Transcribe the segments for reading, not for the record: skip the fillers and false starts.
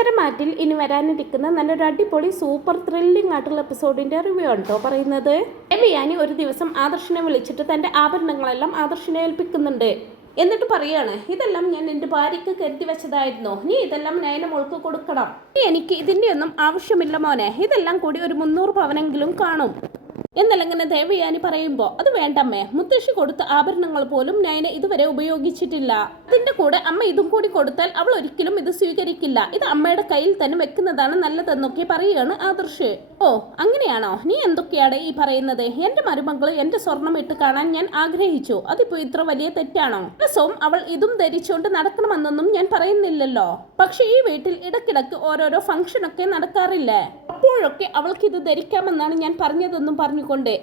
പത്തരമാറ്റിൽ ഇനി വരാനിരിക്കുന്ന നല്ലൊരു അടിപൊളി സൂപ്പർ ത്രില്ലിംഗ് ആയിട്ടുള്ള എപ്പിസോഡിന്റെ റിവ്യൂ ആണ് കേട്ടോ പറയുന്നത്. ദേവയാനി ഒരു ദിവസം ആദർശിനെ വിളിച്ചിട്ട് തന്റെ ആഭരണങ്ങളെല്ലാം ആദർശിനെ ഏൽപ്പിക്കുന്നുണ്ട്. എന്നിട്ട് പറയാണ്, ഇതെല്ലാം ഞാൻ എൻ്റെ ഭാര്യയ്ക്ക് കരുതി വെച്ചതായിരുന്നു, നീ ഇതെല്ലാം നയന മോൾക്ക് കൊടുക്കണം, എനിക്ക് ഇതിൻ്റെ ഒന്നും ആവശ്യമില്ല മോനെ, ഇതെല്ലാം കൂടി ഒരു 300 പവനെങ്കിലും കാണും എന്നല്ലങ്ങനെ ദേവയാനി പറയുമ്പോൾ, അത് വേണ്ടമ്മേ, മുത്തശ്ശി കൊടുത്ത ആഭരണങ്ങൾ പോലും നയന ഇതുവരെ ഉപയോഗിച്ചിട്ടില്ല, അതിന്റെ കൂടെ അമ്മ ഇതും കൂടി കൊടുത്താൽ അവൾ ഒരിക്കലും ഇത് സ്വീകരിക്കില്ല, ഇത് അമ്മയുടെ കയ്യിൽ തന്നെ വെക്കുന്നതാണ് നല്ലതെന്നൊക്കെ പറയുകയാണ് ആദർശ്. ഓ അങ്ങനെയാണോ, നീ എന്തൊക്കെയാണ് ഈ പറയുന്നത്? എന്റെ മരുമകള് എന്റെ സ്വർണം ഇട്ട് കാണാൻ ഞാൻ ആഗ്രഹിച്ചു, അതിപ്പോ ഇത്ര വലിയ തെറ്റാണോ? ദിവസവും അവൾ ഇതും ധരിച്ചുകൊണ്ട് നടക്കണമെന്നൊന്നും ഞാൻ പറയുന്നില്ലല്ലോ, പക്ഷെ ഈ വീട്ടിൽ ഇടക്കിടക്ക് ഓരോരോ ഫംഗ്ഷനൊക്കെ നടക്കാറില്ലേ, അപ്പോഴൊക്കെ അവൾക്ക് ഇത് ധരിക്കാമെന്നാണ് ഞാൻ പറഞ്ഞതെന്നും പറഞ്ഞുകൊണ്ട്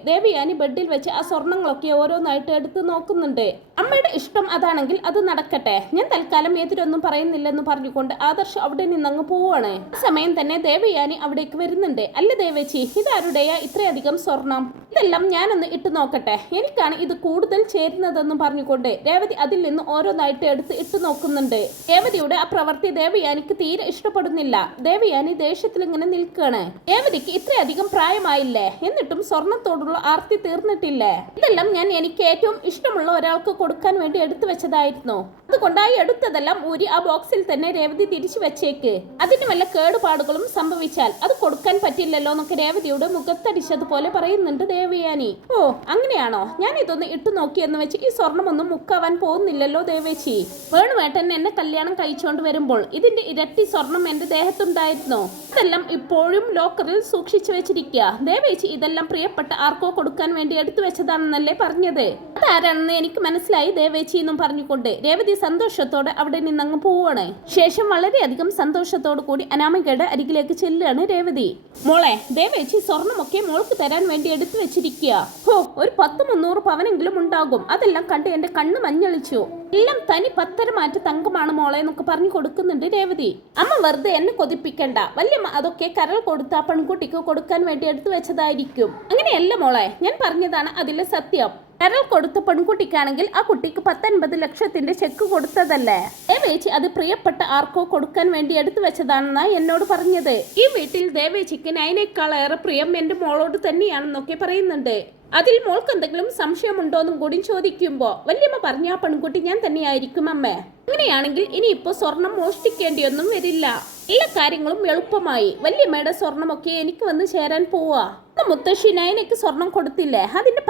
ദേവയാനി ബെഡിൽ വെച്ച് ആ സ്വർണങ്ങളൊക്കെ ഓരോന്നായിട്ട് എടുത്ത് നോക്കുന്നുണ്ട്. അമ്മയുടെ ഇഷ്ടം അതാണെങ്കിൽ അത് നടക്കട്ടെ, ഞാൻ തൽക്കാലം എതിരൊന്നും പറയുന്നില്ലെന്ന് പറഞ്ഞുകൊണ്ട് ആദർശ് അവിടെ നിന്നങ്ങ് പോവാണ്. ആ സമയം തന്നെ ദേവയാനി അവിടേക്ക് വരുന്നുണ്ട്. അല്ല ദേവേച്ചി, ഇതാരുടെയാ ഇത്രയധികം സ്വർണം? ഇതെല്ലാം ഞാനൊന്ന് ഇട്ട് നോക്കട്ടെ, എനിക്കാണ് ഇത് കൂടുതൽ ചേരുന്നതെന്നും പറഞ്ഞുകൊണ്ട് രേവതി അതിൽ നിന്ന് ഓരോന്നായിട്ട് എടുത്ത് ഇട്ട് നോക്കുന്നുണ്ട്. രേവതിയുടെ ആ പ്രവൃത്തി ദേവയാനിക്ക് തീരെ ഇഷ്ടപ്പെടുന്നില്ല. ദേവയാനി ദേഷ്യത്തിൽ ഇങ്ങനെ നിൽക്കുകയാണ്. രേവതിക്ക് ഇത്രയധികം പ്രായമായില്ലേ, എന്നിട്ടും സ്വർണത്തോടുള്ള ആർത്തി തീർന്നിട്ടില്ലേ? ഇതെല്ലാം ഞാൻ എനിക്ക് ഏറ്റവും ഇഷ്ടമുള്ള ഒരാൾക്ക് കൊടുക്കാൻ വേണ്ടി എടുത്തു വെച്ചതായിരുന്നു, അതുകൊണ്ടായി എടുത്തതെല്ലാം ഊരി ആ ബോക്സിൽ തന്നെ രേവതി തിരിച്ചു വെച്ചേക്ക്, അതിന് വല്ല കേടുപാടുകളും സംഭവിച്ചാൽ അത് കൊടുക്കാൻ പറ്റില്ലല്ലോ എന്നൊക്കെ രേവതിയുടെ മുഖത്തടിച്ചതുപോലെ പറയുന്നുണ്ട് ദേവയാനി. ഓ അങ്ങനെയാണോ, ഞാൻ ഇതൊന്ന് ഇട്ടു നോക്കിയെന്ന് വെച്ച് ഈ സ്വർണ്ണമൊന്നും മുക്കാവാൻ പോകുന്നില്ലല്ലോ ദേവേച്ചി. വേണുവേട്ടൻ എന്നെ കല്യാണം കഴിച്ചുകൊണ്ട് വരുമ്പോൾ ഇതിന്റെ ഇരട്ടി സ്വർണം എന്റെ ദേഹത്തുണ്ടായിരുന്നു, ഇതെല്ലാം ഇപ്പോഴും ലോക്കറിൽ സൂക്ഷിച്ചു വെച്ചിരിക്കുക. ദേവേച്ചി ഇതെല്ലാം പ്രിയപ്പെട്ട ആർക്കോ കൊടുക്കാൻ വേണ്ടി എടുത്തു വെച്ചതാണെന്നല്ലേ പറഞ്ഞത്, അതാരാണെന്ന് എനിക്ക് മനസ്സിലായി ദേവേച്ചി എന്നും പറഞ്ഞുകൊണ്ട് രേവതി സന്തോഷത്തോടെ അവിടെ നിന്നങ്ങ് പോവാണ്. ശേഷം വളരെയധികം സന്തോഷത്തോടു കൂടി അനാമികയുടെ അരികിലേക്ക് ചെല്ലുകയാണ് രേവതി. മോളെ, ദേവേച്ചി സ്വർണമൊക്കെ മോൾക്ക് തരാൻ വേണ്ടി എടുത്തു വെച്ചിരിക്കുക. ഹോ, ഒരു 10-300 പവനെങ്കിലും ഉണ്ടാകും, അതെല്ലാം കണ്ട് എന്റെ കണ്ണ് മഞ്ഞളിച്ചു, എല്ലാം തനി പത്തരമാറ്റ് തങ്കമാണ് മോളെ എന്നൊക്കെ പറഞ്ഞു കൊടുക്കുന്നുണ്ട് രേവതി. അമ്മ വെറുതെ എന്നെ കൊതിപ്പിക്കണ്ട, വല്യമ്മ അതൊക്കെ കരൾ കൊടുത്ത പെൺകുട്ടിക്ക് കൊടുക്കാൻ വേണ്ടി എടുത്തു വെച്ചതായിരിക്കും. അങ്ങനെയല്ല മോളെ, ഞാൻ പറഞ്ഞതാണ് അതിലെ സത്യം. കരൾ കൊടുത്ത പെൺകുട്ടിക്കാണെങ്കിൽ ആ കുട്ടിക്ക് 19 ലക്ഷത്തിന്റെ ചെക്ക് കൊടുത്തതല്ലേ, ദേവേച്ചി അത് പ്രിയപ്പെട്ട ആർക്കോ കൊടുക്കാൻ വേണ്ടി എടുത്തു വെച്ചതാണെന്നാ എന്നോട് പറഞ്ഞത്. ഈ വീട്ടിൽ ദേവേച്ചിക്ക് നയനേക്കാളേറെ പ്രിയം എന്റെ മോളോട് തന്നെയാണെന്നൊക്കെ പറയുന്നുണ്ട്. അതിൽ മോൾക്ക് എന്തെങ്കിലും സംശയമുണ്ടോന്നും കൂടി ചോദിക്കുമ്പോ വല്യമ്മ പറഞ്ഞ ആ പെൺകുട്ടി ഞാൻ തന്നെയായിരിക്കും അമ്മേ. അങ്ങനെയാണെങ്കിൽ ഇനിയിപ്പോ സ്വർണം മോഷ്ടിക്കേണ്ടിയൊന്നും വരില്ല, എല്ലാ കാര്യങ്ങളും എളുപ്പമായി. വല്യമ്മയുടെ സ്വർണമൊക്കെ എനിക്ക് വന്ന് ചേരാൻ പോവാ. മുത്തശ്ശി നയനയ്ക്ക് സ്വർണം കൊടുത്തില്ലേ, അതിന്റെ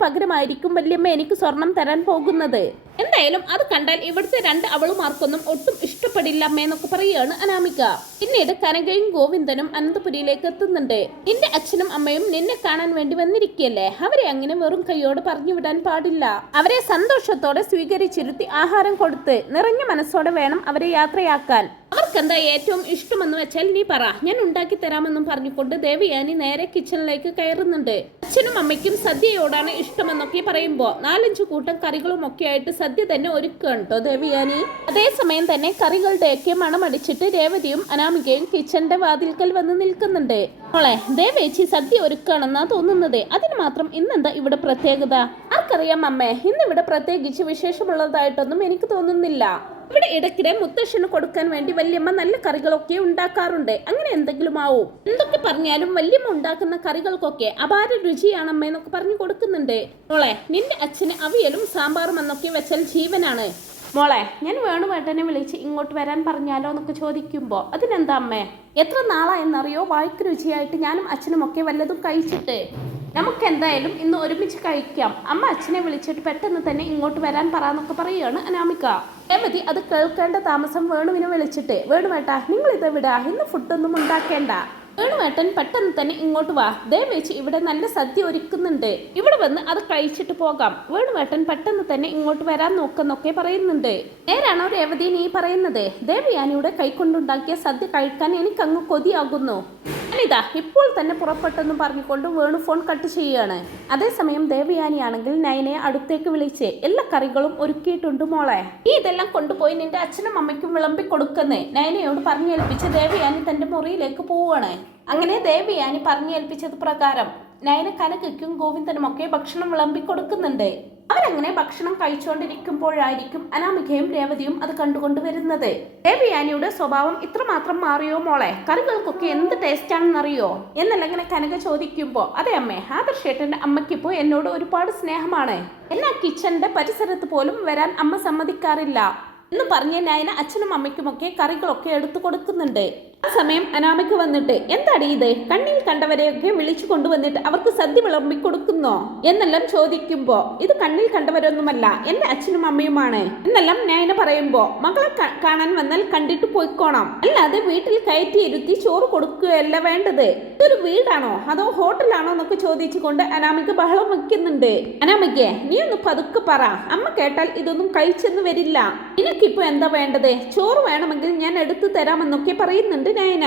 പകരമായിരിക്കും വല്യമ്മ എനിക്ക് സ്വർണം തരാൻ പോകുന്നത്. എന്തായാലും അത് കണ്ടാൽ ഇവിടുത്തെ 2 അവളുമാർക്കൊന്നും ഒട്ടും ഇഷ്ടപ്പെടില്ല അമ്മയെന്നൊക്കെ പറയുകയാണ് അനാമിക. പിന്നീട് കനകയും ഗോവിന്ദനും അനന്തപുരിയിലേക്ക് എത്തുന്നുണ്ട്. നിന്റെ അച്ഛനും അമ്മയും നിന്നെ കാണാൻ വേണ്ടി വന്നിരിക്കുകയല്ലേ, അവരെ അങ്ങനെ വെറും കൈയോട് പറഞ്ഞു വിടാൻ പാടില്ല, അവരെ സന്തോഷത്തോടെ സ്വീകരിച്ചിരുത്തി ആഹാരം കൊടുത്ത് നിറഞ്ഞ മനസ്സോടെ വേണം അവരെ യാത്രയാക്കാൻ. അവർക്കെന്താ ഏറ്റവും ഇഷ്ടമെന്ന് വെച്ചാൽ നീ പറ, ഞാൻ ഉണ്ടാക്കി തരാമെന്നും പറഞ്ഞുകൊണ്ട് ദേവയാനി നേരെ കിച്ചണിലേക്ക് കയറുന്നുണ്ട്. അച്ഛനും അമ്മയ്ക്കും സദ്യയോടാണ് ഇഷ്ടമെന്നൊക്കെ പറയുമ്പോ 4-5 കൂട്ടം കറികളും ഒക്കെ ആയിട്ട് സദ്യ തന്നെ ഒരുക്കുകയാണ് കേട്ടോ ദേവയാനി. അതേസമയം തന്നെ കറികളുടെയൊക്കെ മണമടിച്ചിട്ട് രേവതിയും അനാമികയും കിച്ചണിന്റെ വാതിൽക്കൽ വന്ന് നിൽക്കുന്നുണ്ട്. മോളെ, ദേവേച്ചി സദ്യ ഒരുക്കുകയാണെന്നാ തോന്നുന്നത്, അതിന് മാത്രം ഇന്നെന്താ ഇവിടെ പ്രത്യേകത? ആർക്കറിയാം അമ്മേ, ഇന്നിവിടെ പ്രത്യേകിച്ച് വിശേഷമുള്ളതായിട്ടൊന്നും എനിക്ക് തോന്നുന്നില്ല. ഇവിടെ ഇടയ്ക്കിടെ മുത്തശ്ശന് കൊടുക്കാൻ വേണ്ടി വല്യമ്മ നല്ല കറികളൊക്കെ ഉണ്ടാക്കാറുണ്ട്, അങ്ങനെ എന്തെങ്കിലും ആവും. എന്തൊക്കെ പറഞ്ഞാലും വല്യമ്മ ഉണ്ടാക്കുന്ന കറികൾക്കൊക്കെ അപാര രുചിയാണമ്മ എന്നൊക്കെ പറഞ്ഞു കൊടുക്കുന്നുണ്ട്. മോളെ, നിന്റെ അച്ഛന് അവിയലും സാമ്പാറും എന്നൊക്കെ വെച്ചാൽ ജീവനാണ്. മോളെ, ഞാൻ വേണുവേട്ടനെ വിളിച്ച് ഇങ്ങോട്ട് വരാൻ പറഞ്ഞാലോ എന്നൊക്കെ ചോദിക്കുമ്പോൾ, അതിനെന്താ അമ്മേ, എത്ര നാളായെന്നറിയോ വായ്ക്ക് രുചിയായിട്ട് ഞാനും അച്ഛനും ഒക്കെ വല്ലതും കഴിച്ചിട്ട്, നമുക്ക് എന്തായാലും ഇന്ന് ഒരുമിച്ച് കഴിക്കാം, അമ്മ അച്ഛനെ വിളിച്ചിട്ട് പെട്ടെന്ന് തന്നെ ഇങ്ങോട്ട് വരാൻ പറയാന്നൊക്കെ പറയുകയാണ് അനാമിക. രേവതി അത് കേൾക്കേണ്ട താമസം വേണുവിനെ വിളിച്ചിട്ട്, വേണുവേട്ടാ നിങ്ങൾ ഇത് വിടാ, ഇന്ന് ഫുഡൊന്നും ഉണ്ടാക്കേണ്ട, വേണുവേട്ടൻ പെട്ടെന്ന് തന്നെ ഇങ്ങോട്ട് വാ, ദേവേച്ചി ഇവിടെ നല്ല സദ്യ ഒരുക്കുന്നുണ്ട്, ഇവിടെ വന്ന് അത് കഴിച്ചിട്ട് പോകാം, വേണുവേട്ടൻ പെട്ടെന്ന് തന്നെ ഇങ്ങോട്ട് വരാൻ നോക്കെന്നൊക്കെ പറയുന്നുണ്ട്. നേരാണോ രേവതി നീ പറയുന്നത്? ദേവയാനിയുടെ കൈകൊണ്ടുണ്ടാക്കിയ സദ്യ കഴിക്കാൻ എനിക്കങ്ങ് കൊതിയാകുന്നു, ഞാനിതാ ഇപ്പോൾ തന്നെ പുറപ്പെട്ടെന്ന് പറഞ്ഞുകൊണ്ട് വേണു ഫോൺ കട്ട് ചെയ്യുകയാണ്. അതേസമയം ദേവയാനിയാണെങ്കിൽ നയനയെ അടുത്തേക്ക് വിളിച്ച്, എല്ലാ കറികളും ഒരുക്കിയിട്ടുണ്ട് മോളെ, ഈ ഇതെല്ലാം കൊണ്ടുപോയി നിന്റെ അച്ഛനും അമ്മയ്ക്കും വിളമ്പി കൊടുക്കുന്നേ നയനയോട് പറഞ്ഞേൽപ്പിച്ച് ദേവയാനി തന്റെ മുറിയിലേക്ക് പോവുകയാണ്. അങ്ങനെ ദേവയാനി പറഞ്ഞേൽപ്പിച്ചത് പ്രകാരം നയന കനകയ്ക്കും ഗോവിന്ദനുമൊക്കെ ഭക്ഷണം വിളമ്പി കൊടുക്കുന്നുണ്ട്. അവരങ്ങനെ ഭക്ഷണം കഴിച്ചുകൊണ്ടിരിക്കുമ്പോഴായിരിക്കും അനാമികയും രേവതിയും അത് കണ്ടുകൊണ്ട് വരുന്നത്. ദേവയാനിയുടെ സ്വഭാവം ഇത്രമാത്രം മാറിയോ മോളെ? കറികൾക്കൊക്കെ എന്ത് ടേസ്റ്റ് ആണെന്നറിയോ എന്നല്ല ഇങ്ങനെ കനക ചോദിക്കുമ്പോ, അതെ അമ്മേ, ആദർശേട്ടന്റെ അമ്മയ്ക്കിപ്പോ എന്നോട് ഒരുപാട് സ്നേഹമാണ്. എന്നാ കിച്ചന്റെ പരിസരത്ത് പോലും വരാൻ അമ്മ സമ്മതിക്കാറില്ല എന്ന് പറഞ്ഞ നയന അച്ഛനും അമ്മയ്ക്കുമൊക്കെ കറികളൊക്കെ എടുത്തു കൊടുക്കുന്നുണ്ട്. ആ സമയം അനാമിക വന്നിട്ട്, എന്താടി ഇത്, കണ്ണിൽ കണ്ടവരെയൊക്കെ വിളിച്ചു കൊണ്ടുവന്നിട്ട് അവർക്ക് സദ്യ വിളമ്പി കൊടുക്കുന്നോ എന്നെല്ലാം ചോദിക്കുമ്പോ, ഇത് കണ്ണിൽ കണ്ടവരൊന്നുമല്ല, എന്റെ അച്ഛനും അമ്മയുമാണ് എന്നെല്ലാം നയന പറയുമ്പോ, മകളെ കാണാൻ വന്നാൽ കണ്ടിട്ട് പോയിക്കോണം, അല്ലാതെ വീട്ടിൽ കയറ്റിയിരുത്തി ചോറ് കൊടുക്കുകയല്ല വേണ്ടത്. ഇതൊരു വീടാണോ അതോ ഹോട്ടലാണോ എന്നൊക്കെ ചോദിച്ചുകൊണ്ട് അനാമിക ബഹളം വയ്ക്കുന്നുണ്ട്. അനാമികയെ, നീ ഒന്ന് പതുക്കെ പറ, അമ്മ കേട്ടാൽ ഇതൊന്നും കഴിച്ചെന്ന് വരില്ല. നിനക്കിപ്പോ എന്താ വേണ്ടത്? ചോറ് വേണമെങ്കിൽ ഞാൻ എടുത്തു തരാമെന്നൊക്കെ പറയുന്നുണ്ട് നയന.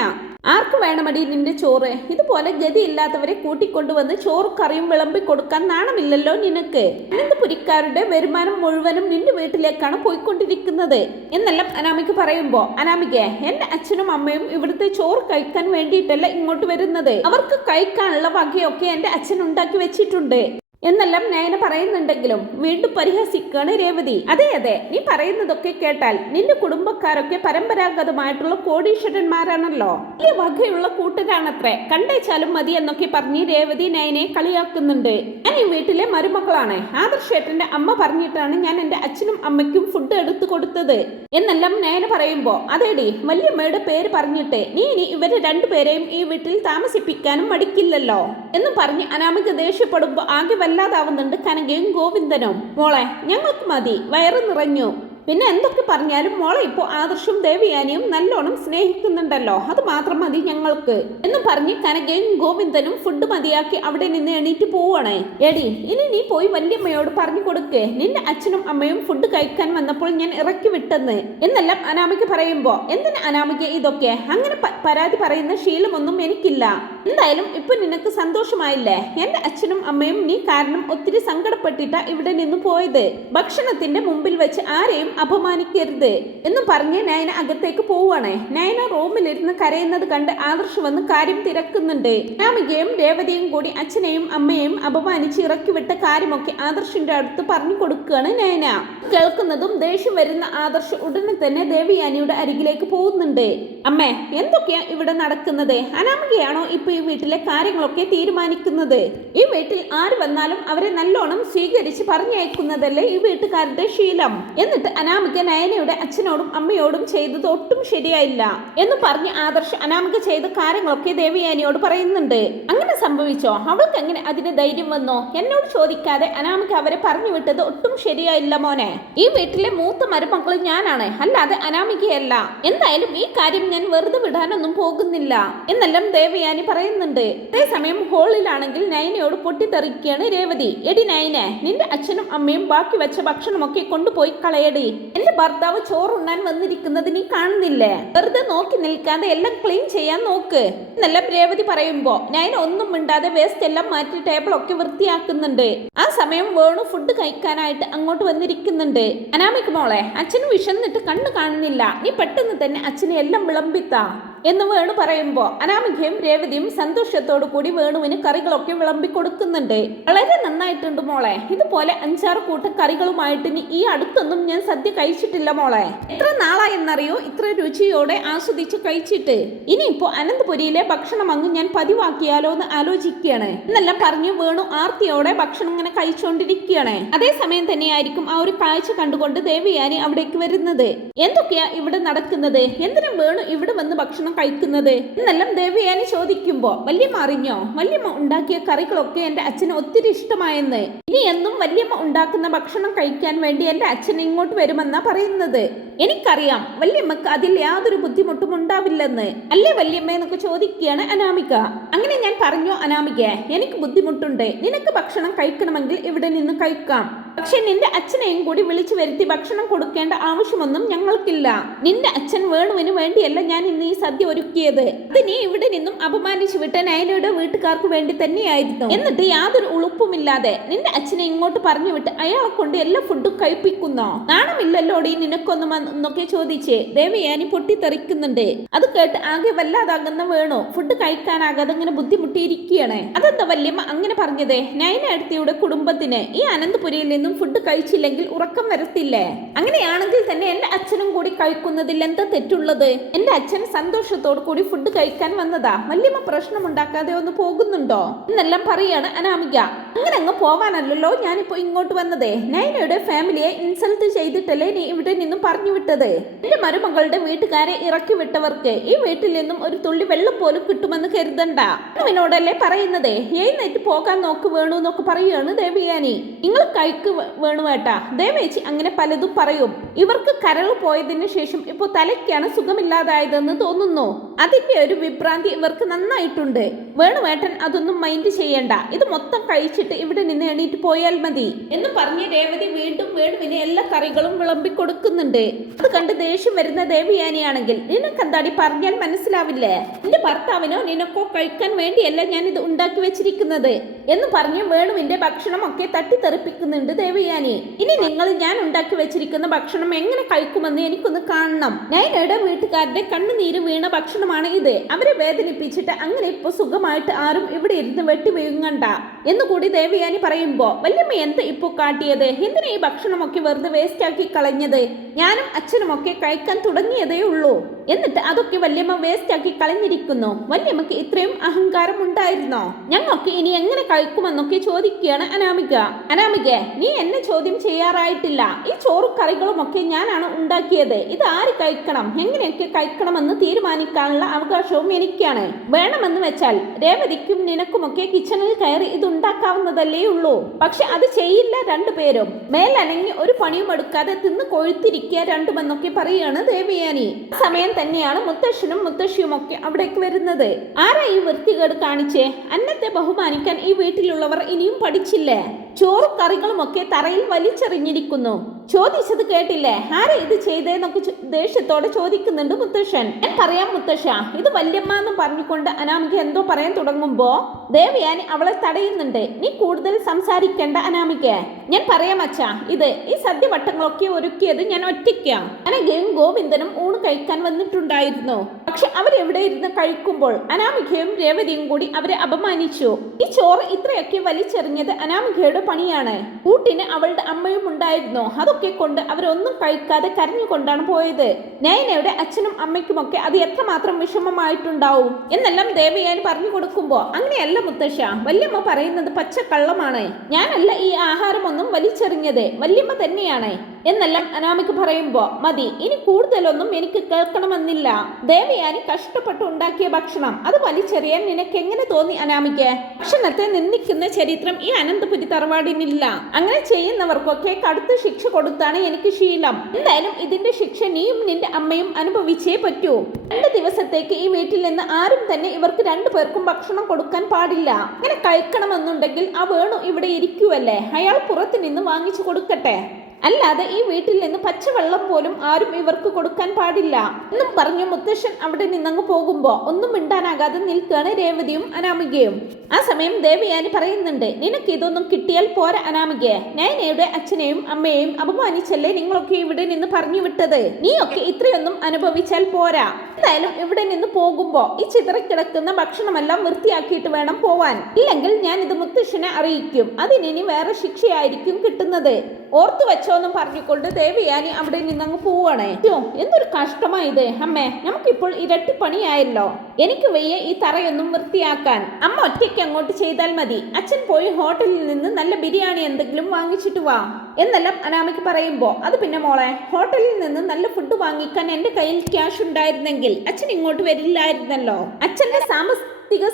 ആർക്ക് വേണമടി നിന്റെ ചോറ്? ഇതുപോലെ ഗതിയില്ലാത്തവരെ കൂട്ടിക്കൊണ്ടുവന്ന് ചോറ് കറിയും വിളമ്പി കൊടുക്കാൻ നാണമില്ലല്ലോ നിനക്ക്? അനന്തപുരിക്കാരുടെ വരുമാനം മുഴുവനും നിന്റെ വീട്ടിലേക്കാണ് പോയിക്കൊണ്ടിരിക്കുന്നത് എന്നെല്ലാം അനാമിക പറയുമ്പോ, അനാമികയെ, എന്റെ അച്ഛനും അമ്മയും ഇവിടുത്തെ ചോറ് കഴിക്കാൻ വേണ്ടിയിട്ടല്ല ഇങ്ങോട്ട് വരുന്നത്. അവർക്ക് കഴിക്കാനുള്ള വകയൊക്കെ എന്റെ അച്ഛൻ ഉണ്ടാക്കി വെച്ചിട്ടുണ്ട് എന്നെല്ലാം നയന പറയുന്നുണ്ടെങ്കിലും വീണ്ടും പരിഹസിക്കാണ് രേവതി. അതെ അതെ, നീ പറയുന്നതൊക്കെ കേട്ടാൽ നിന്റെ കുടുംബക്കാരൊക്കെ പരമ്പരാഗതമായിട്ടുള്ള കോടീശ്വരന്മാരാണല്ലോ, വലിയ വകയുള്ള കൂട്ടരാണത്രേ, കണ്ടേച്ചാലും മതി എന്നൊക്കെ പറഞ്ഞ് രേവതി നയനെ കളിയാക്കുന്നുണ്ട്. ഞാൻ ഈ വീട്ടിലെ മരുമകളാണ്. ആദർശേട്ടന്റെ അമ്മ പറഞ്ഞിട്ടാണ് ഞാൻ എന്റെ അച്ഛനും അമ്മയ്ക്കും ഫുഡ് എടുത്തു കൊടുത്തത് എന്നെല്ലാം നയന പറയുമ്പോ, അതേടി, വല്യമ്മയുടെ പേര് പറഞ്ഞിട്ട് നീ ഇനി ഇവരെ രണ്ടുപേരെയും ഈ വീട്ടിൽ താമസിപ്പിക്കാനും മടിക്കില്ലല്ലോ എന്ന് പറഞ്ഞ് അനാമിക ദേഷ്യപ്പെടുമ്പോ ആകെ വല്ലാതാവുന്നുണ്ട് കനകയും ഗോവിന്ദനും. മോളെ, ഞങ്ങൾക്ക് മതി, വയറ് നിറഞ്ഞു. പിന്നെ എന്തൊക്കെ പറഞ്ഞാലും മോളെ ഇപ്പോൾ ആദർശും ദേവയാനിയും നല്ലോണം സ്നേഹിക്കുന്നുണ്ടല്ലോ, അത് മാത്രം മതി ഞങ്ങൾക്ക് എന്ന് പറഞ്ഞ് കനകയും ഗോവിന്ദനും ഫുഡ് മതിയാക്കി അവിടെ നിന്ന് എണീറ്റ് പോവാണ്. എടി, ഇനി നീ പോയി വല്യമ്മയോട് പറഞ്ഞു കൊടുക്ക്, നിന്റെ അച്ഛനും അമ്മയും ഫുഡ് കഴിക്കാൻ വന്നപ്പോൾ ഞാൻ ഇറക്കി വിട്ടെന്ന് എന്നെല്ലാം അനാമിക പറയുമ്പോ, എന്തിന് അനാമിക ഇതൊക്കെ? അങ്ങനെ പരാതി പറയുന്ന ശീലമൊന്നും എനിക്കില്ല. എന്തായാലും ഇപ്പൊ നിനക്ക് സന്തോഷമായില്ലേ? എന്റെ അച്ഛനും അമ്മയും നീ കാരണം ഒത്തിരി സങ്കടപ്പെട്ടിട്ടാ ഇവിടെ നിന്ന് പോയത്. ഭക്ഷണത്തിന്റെ മുമ്പിൽ വെച്ച് ആരെയും അപമാനിക്കരുത് എന്ന് പറഞ്ഞ് നയന അകത്തേക്ക് പോവാണ്. നയന റൂമിലിരുന്ന് കരയുന്നത് കണ്ട് ആദർശ് വന്ന് കാര്യം തിരക്കുന്നുണ്ട്. അനാമികയും രേവതിയും കൂടി അച്ഛനെയും അമ്മയെയും അപമാനിച്ച് ഇറക്കി വിട്ട കാര്യമൊക്കെ ആദർശിന്റെ അടുത്ത് പറഞ്ഞു കൊടുക്കുകയാണ് നയന. കേൾക്കുന്നതും ദേഷ്യം വരുന്ന ആദർശ് ഉടനെ തന്നെ ദേവയാനിയുടെ അരികിലേക്ക് പോകുന്നുണ്ട്. അമ്മേ, എന്തൊക്കെയാ ഇവിടെ നടക്കുന്നത്? അനാമികയാണോ ഇപ്പൊ ഈ വീട്ടിലെ കാര്യങ്ങളൊക്കെ തീരുമാനിക്കുന്നത്? ഈ വീട്ടിൽ ആര് വന്നാലും അവരെ നല്ലോണം സ്വീകരിച്ച് പറഞ്ഞയക്കുന്നതല്ലേ ഈ വീട്ടുകാരുടെ ശീലം. എന്നിട്ട് അനാമിക നയനയുടെ അച്ഛനോടും അമ്മയോടും ചെയ്തത് ഒട്ടും ശരിയായില്ല എന്ന് പറഞ്ഞ് ആദർശ് അനാമിക ചെയ്ത കാര്യങ്ങളൊക്കെ ദേവയാനിയോട് പറയുന്നുണ്ട്. അങ്ങനെ സംഭവിച്ചോ? അവൾക്ക് എങ്ങനെ അതിന് ധൈര്യം വന്നോ? എന്നോട് ചോദിക്കാതെ അനാമിക അവരെ പറഞ്ഞു വിട്ടത് ഒട്ടും ശരിയായില്ല മോനെ. ഈ വീട്ടിലെ മൂത്ത മരുമകൾ ഞാനാണ്, അല്ലാതെ അനാമികയല്ല. എന്തായാലും ഈ കാര്യം ഞാൻ വെറുതെ വിടാനൊന്നും പോകുന്നില്ല എന്നെല്ലാം ദേവയാനി പറയുന്നുണ്ട്. അതേസമയം ഹോളിലാണെങ്കിൽ നയനയോട് പൊട്ടിത്തെറിക്കുകയാണ് രേവതി. എടി നയനെ, നിന്റെ അച്ഛനും അമ്മയും ബാക്കി വെച്ച ഭക്ഷണമൊക്കെ കൊണ്ടുപോയി കളയടി. എന്റെ ഭർത്താവ് ചോറുണ്ണാൻ വന്നിരിക്കുന്നത് നീ കാണുന്നില്ലേ? വെറുതെ നോക്കി നിൽക്കാതെ എല്ലാം ക്ലീൻ ചെയ്യാൻ നോക്ക് എന്നെല്ലാം രേവതി പറയുമ്പോ നയന ഒന്നും മിണ്ടാതെ വേസ്റ്റ് എല്ലാം മാറ്റി ടേബിളൊക്കെ വൃത്തിയാക്കുന്നുണ്ട്. ആ സമയം വേണു ഫുഡ് കഴിക്കാനായിട്ട് അങ്ങോട്ട് വന്നിരിക്കുന്നുണ്ട്. അനാമിക മോളെ, അച്ഛന് വിശന്നിട്ട് കണ്ണു കാണുന്നില്ല, നീ പെട്ടെന്ന് തന്നെ അച്ഛനെ എല്ലാം വിളമ്പിത്താ എന്ന് വേണു പറയുമ്പോ അനാമികയും രേവതിയും സന്തോഷത്തോടു കൂടി വേണുവിന് കറികളൊക്കെ വിളമ്പി കൊടുക്കുന്നുണ്ട്. വളരെ നന്നായിട്ടുണ്ട് മോളെ, ഇതുപോലെ 5-6 കൂട്ടം കറികളുമായിട്ട് ഈ അടുത്തൊന്നും ഞാൻ സദ്യ കഴിച്ചിട്ടില്ല മോളെ. എത്ര നാളായെന്നറിയോ ഇത്ര രുചിയോടെ ആസ്വദിച്ച് കഴിച്ചിട്ട്? ഇനിയിപ്പോ അനന്തപുരിയിലെ ഭക്ഷണം അങ്ങ് ഞാൻ പതിവാക്കിയാലോ എന്ന് ആലോചിക്കുകയാണ് എന്നെല്ലാം പറഞ്ഞു വേണു ആർത്തിയോടെ ഭക്ഷണം ഇങ്ങനെ കഴിച്ചുകൊണ്ടിരിക്കുകയാണ്. അതേസമയം തന്നെയായിരിക്കും ആ ഒരു കാഴ്ച കണ്ടുകൊണ്ട് ദേവയാനി അവിടേക്ക് വരുന്നത്. എന്തൊക്കെയാ ഇവിടെ നടക്കുന്നത്? എന്തിനും വേണു ഇവിടെ വന്ന് ഭക്ഷണം കഴിക്കുന്നത് എന്നെല്ലാം ദേവയാനി ചോദിക്കുമ്പോ, വല്യമ്മ അറിഞ്ഞോ? വല്യമ്മ ഉണ്ടാക്കിയ കറികളൊക്കെ എന്റെ അച്ഛന് ഒത്തിരി ഇഷ്ടമായെന്ന്. ഇനി എന്നും വല്യമ്മ ഉണ്ടാക്കുന്ന ഭക്ഷണം കഴിക്കാൻ വേണ്ടി എന്റെ അച്ഛൻ ഇങ്ങോട്ട് വരുമെന്നാ പറയുന്നത്. എനിക്കറിയാം വല്യമ്മക്ക് അതിൽ യാതൊരു ബുദ്ധിമുട്ടും ഉണ്ടാവില്ലെന്ന്. അല്ലേ വല്യമ്മ എന്നൊക്കെ ചോദിക്കുകയാണ് അനാമിക. അങ്ങനെ ഞാൻ പറഞ്ഞു അനാമിക, എനിക്ക് ബുദ്ധിമുട്ടുണ്ട്. നിനക്ക് ഭക്ഷണം കഴിക്കണമെങ്കിൽ ഇവിടെ നിന്ന് കഴിക്കാം. പക്ഷെ നിന്റെ അച്ഛനെയും കൂടി വിളിച്ചു വരുത്തി ഭക്ഷണം കൊടുക്കേണ്ട ആവശ്യമൊന്നും ഞങ്ങൾക്കില്ല. നിന്റെ അച്ഛൻ വേണുവിന് വേണ്ടിയല്ല ഞാൻ ഇന്ന് ഈ സദ്യ ഒരുക്കിയത്. അത് നീ ഇവിടെ നിന്നും അപമാനിച്ചു വിട്ട നയനയുടെ വീട്ടുകാർക്ക് വേണ്ടി തന്നെയായിരുന്നു. എന്നിട്ട് യാതൊരു ഉളുപ്പുമില്ലാതെ നിന്റെ അച്ഛനെ ഇങ്ങോട്ട് പറഞ്ഞു വിട്ട് അയാളെ കൊണ്ട് എല്ലാ ഫുഡും കഴിപ്പിക്കുന്നോ? നാണമില്ലല്ലോടി നിനക്കൊന്നും എന്നൊക്കെ ചോദിച്ച് ദേവയാനി പൊട്ടിത്തെറിക്കുന്നുണ്ട്. അത് കേട്ട് ആകെ വല്ലാതാകുന്ന വേണു ഫുഡ് കഴിക്കാനാകാതെ ഇങ്ങനെ ബുദ്ധിമുട്ടിയിരിക്കുകയാണ്. അതെന്താ വല്യമ്മ അങ്ങനെ പറഞ്ഞത്? നയന അടുത്തിയുടെ കുടുംബത്തിന് ഈ അനന്തപുരിയിൽ നിന്നും ഫുഡ് കഴിച്ചില്ലെങ്കിൽ ഉറക്കം വരത്തില്ലേ? അങ്ങനെയാണെങ്കിൽ തന്നെ എന്റെ അച്ഛനും കൂടി കഴിക്കുന്നതിൽ എന്താ തെറ്റുള്ളത്? എന്റെ അച്ഛൻ സന്തോഷത്തോടു കൂടി ഫുഡ് കഴിക്കാൻ വന്നതാ, വല്യമ്മ പ്രശ്നമുണ്ടാക്കാതെ ഒന്ന് പോകുന്നുണ്ടോ എന്നെല്ലാം പറയാണ് അനാമിക. അങ്ങനെ അങ്ങ് പോവാനല്ലോ ഞാനിപ്പോ ഇങ്ങോട്ട് വന്നതേ. നൈനയുടെ ഫാമിലിയെ ഇൻസൾട്ട് ചെയ്തിട്ടല്ലേ നീ ഇവിടെ നിന്നും പറഞ്ഞു വിട്ടത്? എന്റെ മരുമകളുടെ വീട്ടുകാരെ ഇറക്കി വിട്ടവർക്ക് ഈ വീട്ടിൽ നിന്നും ഒരു തുള്ളി വെള്ളം പോലും കിട്ടുമെന്ന് കരുതണ്ട. വേണുവിനോടല്ലേ പറയുന്നത്? എഴുന്നേറ്റ് പോകാൻ നോക്ക് വേണു എന്നൊക്കെ പറയുകയാണ് ദേവയാനി. നിങ്ങൾ കഴിക്ക് വേണുവേട്ടാ. ദേവേച്ചി അങ്ങനെ പലതും പറയും. ഇവർക്ക് കരൾ പോയതിനു ശേഷം ഇപ്പൊ തലയ്ക്കാണ് സുഖമില്ലാതായതെന്ന് തോന്നുന്നു. അതിന്റെ ഒരു വിഭ്രാന്തി ഇവർക്ക് നന്നായിട്ടുണ്ട്. വേണുവേട്ടൻ അതൊന്നും മൈൻഡ് ചെയ്യണ്ട. ഇത് മൊത്തം കഴിച്ചിട്ട് ഇവിടെ നിന്ന് എണീറ്റ് പോയാൽ മതി എന്ന് പറഞ്ഞ് രേവതി വീണ്ടും വേണുവിന് എല്ലാ കറികളും വിളമ്പി കൊടുക്കുന്നുണ്ട്. അത് കണ്ട് ദേഷ്യം വരുന്ന ദേവയാനിയാണെങ്കിൽ നിനക്കെന്താടി പറഞ്ഞാൽ മനസ്സിലാവില്ലേ? നിന്റെ ഭർത്താവിനോ നിനക്കോ കഴിക്കാൻ വേണ്ടിയല്ല ഞാൻ ഇത് ഉണ്ടാക്കി വെച്ചിരിക്കുന്നത് എന്ന് പറഞ്ഞ് വേണുവിന്റെ ഭക്ഷണം ഒക്കെ തട്ടിത്തെറിപ്പിക്കുന്നുണ്ട് ദേവയാനി. ഇനി നിങ്ങൾ ഞാൻ ഉണ്ടാക്കി വെച്ചിരിക്കുന്ന ഭക്ഷണം എങ്ങനെ കഴിക്കുമെന്ന് എനിക്കൊന്ന് കാണണം. നൈനയുടെ വീട്ടുകാരുടെ കണ്ണുനീര് വീണ ഭക്ഷണമാണ് ഇത്. അവരെ വേദനിപ്പിച്ചിട്ട് അങ്ങനെ ഇപ്പൊ സുഖമായിട്ട് ആരും ഇവിടെ ഇരുന്ന് വെട്ടി വീങ്ങണ്ട എന്നുകൂടി ദേവയാനി പറയുമ്പോ വല്യമ്മ എന്താ ഇപ്പൊ കാട്ടിയത്? എന്തിനാ ഈ ഭക്ഷണമൊക്കെ വെറുതെ വേസ്റ്റ് ആക്കി കളഞ്ഞത്? ഞാനും അച്ഛനും ഒക്കെ കഴിക്കാൻ തുടങ്ങിയതേ ഉള്ളൂ, എന്നിട്ട് അതൊക്കെ വല്യമ്മ വേസ്റ്റ് ആക്കി കളഞ്ഞിരിക്കുന്നു. വല്യമ്മക്ക് ഇത്രയും അഹങ്കാരം ഉണ്ടായിരുന്നോ? ഞങ്ങൾക്ക് ഇനി എങ്ങനെ കഴിക്കുമെന്നൊക്കെ ചോദിക്കുകയാണ് അനാമിക. അനാമിക, നീ എന്നെ ചോദ്യം ചെയ്യാറായിട്ടില്ല. ഈ ചോറും കറികളും ഒക്കെ ഞാനാണ് ഉണ്ടാക്കിയത്. ഇത് ആര് കഴിക്കണം, എങ്ങനെയൊക്കെ കഴിക്കണമെന്ന് തീരുമാനിക്കാനുള്ള അവകാശവും എനിക്കാണ്. വേണമെന്ന് വെച്ചാൽ രേവതിക്കും നിനക്കുമൊക്കെ കിച്ചണിൽ കയറി ഇത് ഉണ്ടാക്കാവുന്നതല്ലേ ഉള്ളൂ. പക്ഷെ അത് ചെയ്യില്ല രണ്ടുപേരും. മേലനങ്ങി ഒരു പണിയും എടുക്കാതെ തിന്ന് കൊഴുത്തിരിക്കുക രണ്ടുമെന്നൊക്കെ പറയുകയാണ് ദേവയാനി. സമയം തന്നെയാണ് മുത്തശ്ശനും മുത്തശ്ശിയും ഒക്കെ അവിടേക്ക് വരുന്നത്. ആരാ ഈ വൃത്തികേട് കാണിച്ചേ? അന്നത്തെ ബഹുമാനിക്കാൻ ഈ വീട്ടിലുള്ളവർ ഇനിയും പഠിച്ചില്ലേ? ചോറും കറികളും ഒക്കെ തറയിൽ വലിച്ചെറിഞ്ഞിരിക്കുന്നു. ചോദിച്ചത് കേട്ടില്ലേ? ആരാ ഇത് ചെയ്തേന്നൊക്കെ ദേഷ്യത്തോടെ ചോദിക്കുന്നുണ്ട് മുത്തശ്ശൻ. ഞാൻ പറയാം മുത്തശ്ശ, ഇത് വല്യമ്മ എന്ന് പറഞ്ഞുകൊണ്ട് അനാമിക എന്തോ പറയാൻ തുടങ്ങുമ്പോ ദേവയാനി അവളെ തടയുന്നുണ്ട്. നീ കൂടുതൽ സംസാരിക്കേണ്ട അനാമിക. ഞാൻ പറയാം അച്ഛാ, ഈ സദ്യവട്ടങ്ങളൊക്കെ ഒരുക്കിയത് ഞാൻ ഒറ്റയ്ക്കാ. അനഘയും ഗോവിന്ദനും ഊണ് കഴിക്കാൻ വന്നിട്ടുണ്ടായിരുന്നു. പക്ഷെ അവരെവിടെ ഇരുന്ന് കഴിക്കുമ്പോൾ അനാമികയും രേവതിയും കൂടി അവരെ അപമാനിച്ചു. ഈ ചോറ് ഇത്രയൊക്കെ വലിച്ചെറിഞ്ഞത് അനാമികയുടെ പണിയാണ്. കൂട്ടിന് അവളുടെ അമ്മയും ഉണ്ടായിരുന്നു. അതൊക്കെ കൊണ്ട് അവരൊന്നും കഴിക്കാതെ കരഞ്ഞുകൊണ്ടാണ് പോയത്. നയനയുടെ അച്ഛനും അമ്മയ്ക്കുമൊക്കെ അത് എത്രമാത്രം വിഷമമായിട്ടുണ്ടാവും എന്നെല്ലാം ദേവയാനി പറഞ്ഞു കൊടുക്കുമ്പോ അങ്ങനെയല്ല മുത്തശ്ശ, വല്യമ്മ പറയുന്നത് പച്ചക്കള്ളമാണ്. ഞാനല്ല ഈ ആഹാരമൊന്നും വലിച്ചെറിഞ്ഞത്, വല്യമ്മ തന്നെയാണ് എന്നെല്ലാം അനാമിക പറയുമ്പോ മതി, ഇനി കൂടുതലൊന്നും എനിക്ക് കേൾക്കണമെന്നില്ല. ദേവയാനി കഷ്ടപ്പെട്ട് ഉണ്ടാക്കിയ ഭക്ഷണം അത് വലിച്ചെറിയാൻ നിനക്ക് എങ്ങനെ തോന്നി അനാമിക? ഭക്ഷണത്തെ നിന്ദിക്കുന്ന ചരിത്രം ഈ അനന്തപുരി തറവാടിനില്ല. അങ്ങനെ ചെയ്യുന്നവർക്കൊക്കെ കടുത്ത ശിക്ഷ കൊടുത്താണ് എനിക്ക് ശീലം. എന്തായാലും ഇതിന്റെ ശിക്ഷ നീയും നിന്റെ അമ്മയും അനുഭവിച്ചേ പറ്റൂ. 2 ദിവസത്തേക്ക് ഈ വീട്ടിൽ നിന്ന് ആരും തന്നെ ഇവർക്ക് 2 പേർക്കും ഭക്ഷണം കൊടുക്കാൻ പാടില്ല. അങ്ങനെ കഴിക്കണമെന്നുണ്ടെങ്കിൽ ആ വേണു ഇവിടെ ഇരിക്കുവല്ലേ, അയാൾ പുറത്തു നിന്ന് വാങ്ങിച്ചു കൊടുക്കട്ടെ. അല്ലാതെ ഈ വീട്ടിൽ നിന്ന് പച്ചവെള്ളം പോലും ആരും ഇവർക്ക് കൊടുക്കാൻ പാടില്ല എന്നും പറഞ്ഞു മുത്തശ്ശൻ അവിടെ നിന്നങ്ങ് പോകുമ്പോ ഒന്നും മിണ്ടാനാകാതെ നിൽക്കുകയാണ് രേവതിയും അനാമികയും. ആ സമയം ദേവയാനി പറയുന്നുണ്ട്, നിനക്ക് ഇതൊന്നും കിട്ടിയാൽ പോരാ അനാമികയെ. നയനയുടെ അച്ഛനെയും അമ്മയെയും അപമാനിച്ചല്ലേ നിങ്ങളൊക്കെ ഇവിടെ നിന്ന് പറഞ്ഞു വിട്ടത്. നീയൊക്കെ ഇത്രയൊന്നും അനുഭവിച്ചാൽ പോരാ. എന്തായാലും ഇവിടെ നിന്ന് പോകുമ്പോ ഈ ചിതറിക്കിടക്കുന്ന ഭക്ഷണമെല്ലാം വൃത്തിയാക്കിയിട്ട് വേണം പോവാൻ. ഇല്ലെങ്കിൽ ഞാൻ ഇത് മുത്തശ്ശനെ അറിയിക്കും. അതിനി വേറെ ശിക്ഷയായിരിക്കും കിട്ടുന്നത്. ഓർത്തു വെച്ചോന്നും പറഞ്ഞുകൊണ്ട് ദേവയാനി അവിടെ നിന്നങ്ങ് പോവാണ്. എന്തൊരു കഷ്ടമായത് അമ്മേ, നമുക്കിപ്പോൾ ഇരട്ടി പണിയായല്ലോ. എനിക്ക് വയ്യ ഈ തറയൊന്നും വൃത്തിയാക്കാൻ. അമ്മ ഒറ്റയ്ക്ക് അങ്ങോട്ട് ചെയ്താൽ മതി. അച്ഛൻ പോയി ഹോട്ടലിൽ നിന്ന് നല്ല ബിരിയാണി എന്തെങ്കിലും വാങ്ങിച്ചിട്ട് വാ എന്നെല്ലാം അനാമിക്ക് പറയുമ്പോ അത് പിന്നെ മോളെ, ഹോട്ടലിൽ നിന്ന് നല്ല ഫുഡ് വാങ്ങിക്കാൻ എന്റെ കയ്യിൽ ക്യാഷ് ഉണ്ടായിരുന്നെങ്കിൽ അച്ഛൻ ഇങ്ങോട്ട് വരില്ലായിരുന്നല്ലോ. അച്ഛന്റെ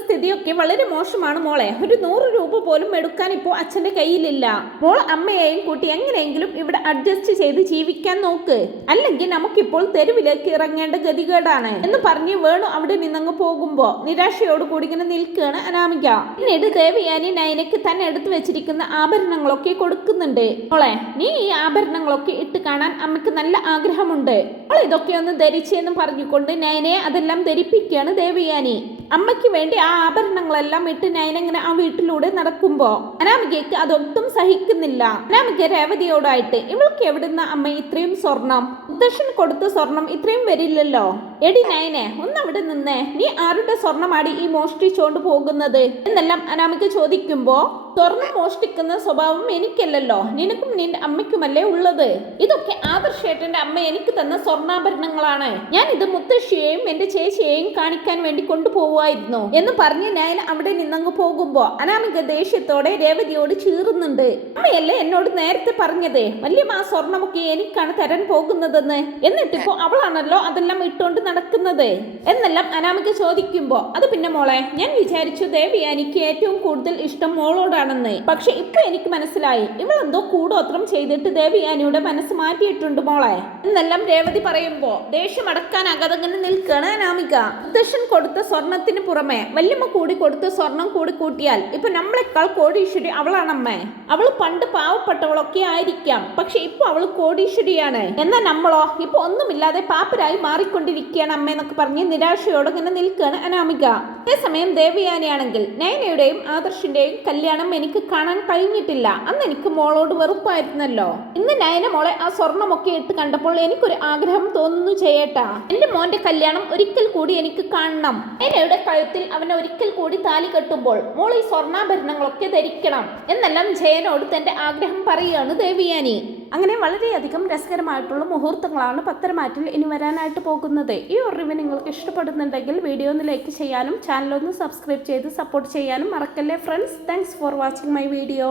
സ്ഥിതിയൊക്കെ വളരെ മോശമാണ് മോളെ. ഒരു 100 രൂപ പോലും എടുക്കാൻ ഇപ്പോൾ അച്ഛന്റെ കയ്യിലില്ല. മോൾ അമ്മയെയും കൂട്ടി എങ്ങനെയെങ്കിലും ഇവിടെ അഡ്ജസ്റ്റ് ചെയ്ത് ജീവിക്കാൻ നോക്ക്, അല്ലെങ്കിൽ നമുക്കിപ്പോൾ തെരുവിലേക്ക് ഇറങ്ങേണ്ട ഗതികേടാണ് എന്ന് പറഞ്ഞ് വേണു അവിടെ നിന്നങ്ങ് പോകുമ്പോ നിരാശയോട് കൂടി ഇങ്ങനെ നിൽക്കുകയാണ് അനാമിക. പിന്നീട് ദേവയാനി നയനയ്ക്ക് തന്നെ എടുത്തു വെച്ചിരിക്കുന്ന ആഭരണങ്ങളൊക്കെ കൊടുക്കുന്നുണ്ട്. മോളെ, നീ ഈ ആഭരണങ്ങളൊക്കെ ഇട്ട് കാണാൻ അമ്മയ്ക്ക് നല്ല ആഗ്രഹമുണ്ട്. മോൾ ഇതൊക്കെ ഒന്ന് ധരിച്ചെന്ന് പറഞ്ഞുകൊണ്ട് നയനയെ അതെല്ലാം ധരിപ്പിക്കുകയാണ് ദേവയാനി. അമ്മയ്ക്ക് വേണ്ടി ആ ആഭരണങ്ങളെല്ലാം ഇട്ട് നയനങ്ങനെ ആ വീട്ടിലൂടെ നടക്കുമ്പോ അനാമികയ്ക്ക് അതൊട്ടും സഹിക്കുന്നില്ല. അനാമിക രേവതിയോടായിട്ട്, ഇവൾക്ക് എവിടുന്ന അമ്മ ഇത്രയും സ്വർണം? മുത്തശ്ശൻ കൊടുത്ത സ്വർണം ഇത്രയും വരില്ലല്ലോ. എടി നയനെ ഒന്നവിടെ നിന്നേ, നീ ആരുടെ സ്വർണ്ണമാടി ഈ മോഷ്ടിച്ചോണ്ട് പോകുന്നത് എന്നെല്ലാം അനാമിക ചോദിക്കുമ്പോ, സ്വർണം മോഷ്ടിക്കുന്ന സ്വഭാവം എനിക്കല്ലല്ലോ, നിനക്കും നിന്റെ അമ്മയ്ക്കുമല്ലേ ഉള്ളത്. ഇതൊക്കെ ആദർശേട്ടന്റെ അമ്മ എനിക്ക് തന്ന സ്വർണ്ണാഭരണങ്ങളാണ്. ഞാൻ ഇത് മുത്തശ്ശിയെയും എന്റെ ചേച്ചിയെയും കാണിക്കാൻ വേണ്ടി കൊണ്ടുപോവായിരുന്നു എന്ന് പറഞ്ഞ് നയന അവിടെ നിന്നങ്ങ് പോകുമ്പോ അനാമിക ദേഷ്യത്തോടെ രേവതിയോട് ചീറുന്നുണ്ട്. അമ്മയല്ലേ എന്നോട് നേരത്തെ പറഞ്ഞത് വല്യമ്മ ആ സ്വർണ്ണമൊക്കെ എനിക്കാണ് തരാൻ പോകുന്നതെന്ന്, എന്നിട്ടിപ്പോ അവളാണല്ലോ അതെല്ലാം ഇട്ടുകൊണ്ട് നടക്കുന്നത് എന്നെല്ലാം അനാമിക ചോദിക്കുമ്പോ, അത് പിന്നെ മോളെ, ഞാൻ വിചാരിച്ചു ദേവിയാനിക്ക് ഏറ്റവും കൂടുതൽ ഇഷ്ടം മോളോടാണ്. പക്ഷെ ഇപ്പൊ എനിക്ക് മനസ്സിലായി, ഇവളെന്തോ കൂടോത്രം ചെയ്തിട്ട് ദേവിയാനിയുടെ മനസ്സ് മാറ്റിയിട്ടുണ്ട് മോളെ എന്നെല്ലാം രേവതി പറയുമ്പോ ദേഷ്യം അടക്കാനാകാതെ നിൽക്കുകയാണ് അനാമിക. മുത്തശ്ശൻ കൊടുത്ത സ്വർണത്തിന് പുറമെ വല്യമ്മ കൂടി കൊടുത്ത സ്വർണം കൂടി കൂട്ടിയാൽ ഇപ്പൊ നമ്മളെക്കാൾ കോടീശ്വരി അവളാണമ്മേ. അവള് പണ്ട് പാവപ്പെട്ടവളൊക്കെ ആയിരിക്കാം, പക്ഷെ ഇപ്പൊ അവള് കോടീശ്വരിയാണ്. എന്നാൽ നമ്മളോ ഇപ്പൊ ഒന്നുമില്ലാതെ പാപ്പരായി മാറിക്കൊണ്ടിരിക്കുകയാണ് അമ്മ എന്നൊക്കെ പറഞ്ഞ് നിരാശയോടെ നിൽക്കുകയാണ് അനാമിക. അതേസമയം ദേവിയാനിയാണെങ്കിൽ നയനയുടെയും ആദർശിന്റെയും കല്യാണം എനിക്ക് കാണാൻ കഴിഞ്ഞിട്ടില്ല. അന്ന് എനിക്ക് മോളോട് വെറുപ്പായിരുന്നല്ലോ. ഇന്ന് നയന മോളെ ആ സ്വർണ്ണമൊക്കെ ഇട്ട് കണ്ടപ്പോൾ എനിക്കൊരു ആഗ്രഹം തോന്നുന്നു ചെയ്യേട്ടാ, എന്റെ മോന്റെ കല്യാണം ഒരിക്കൽ കൂടി എനിക്ക് കാണണം. നയനയുടെ കഴുത്തിൽ അവനെ ഒരിക്കൽ കൂടി താലി കെട്ടുമ്പോൾ മോൾ ഈ സ്വർണ്ണാഭരണങ്ങളൊക്കെ ധരിക്കണം എന്നെല്ലാം ജയനോട് തന്റെ ആഗ്രഹം പറയുകയാണ് ദേവിയാനി. അങ്ങനെ വളരെയധികം രസകരമായിട്ടുള്ള മുഹൂർത്തങ്ങളാണ് പത്തരമാറ്റിൽ ഇനി വരാനായിട്ട് പോകുന്നത്. ഈ ഒരു റിവ്യൂ നിങ്ങൾക്ക് ഇഷ്ടപ്പെടുന്നുണ്ടെങ്കിൽ വീഡിയോ ഒന്ന് ലൈക്ക് ചെയ്യാനും ചാനൽ ഒന്ന് സബ്സ്ക്രൈബ് ചെയ്ത് സപ്പോർട്ട് ചെയ്യാനും മറക്കല്ലേ friends. Thanks for watching my video.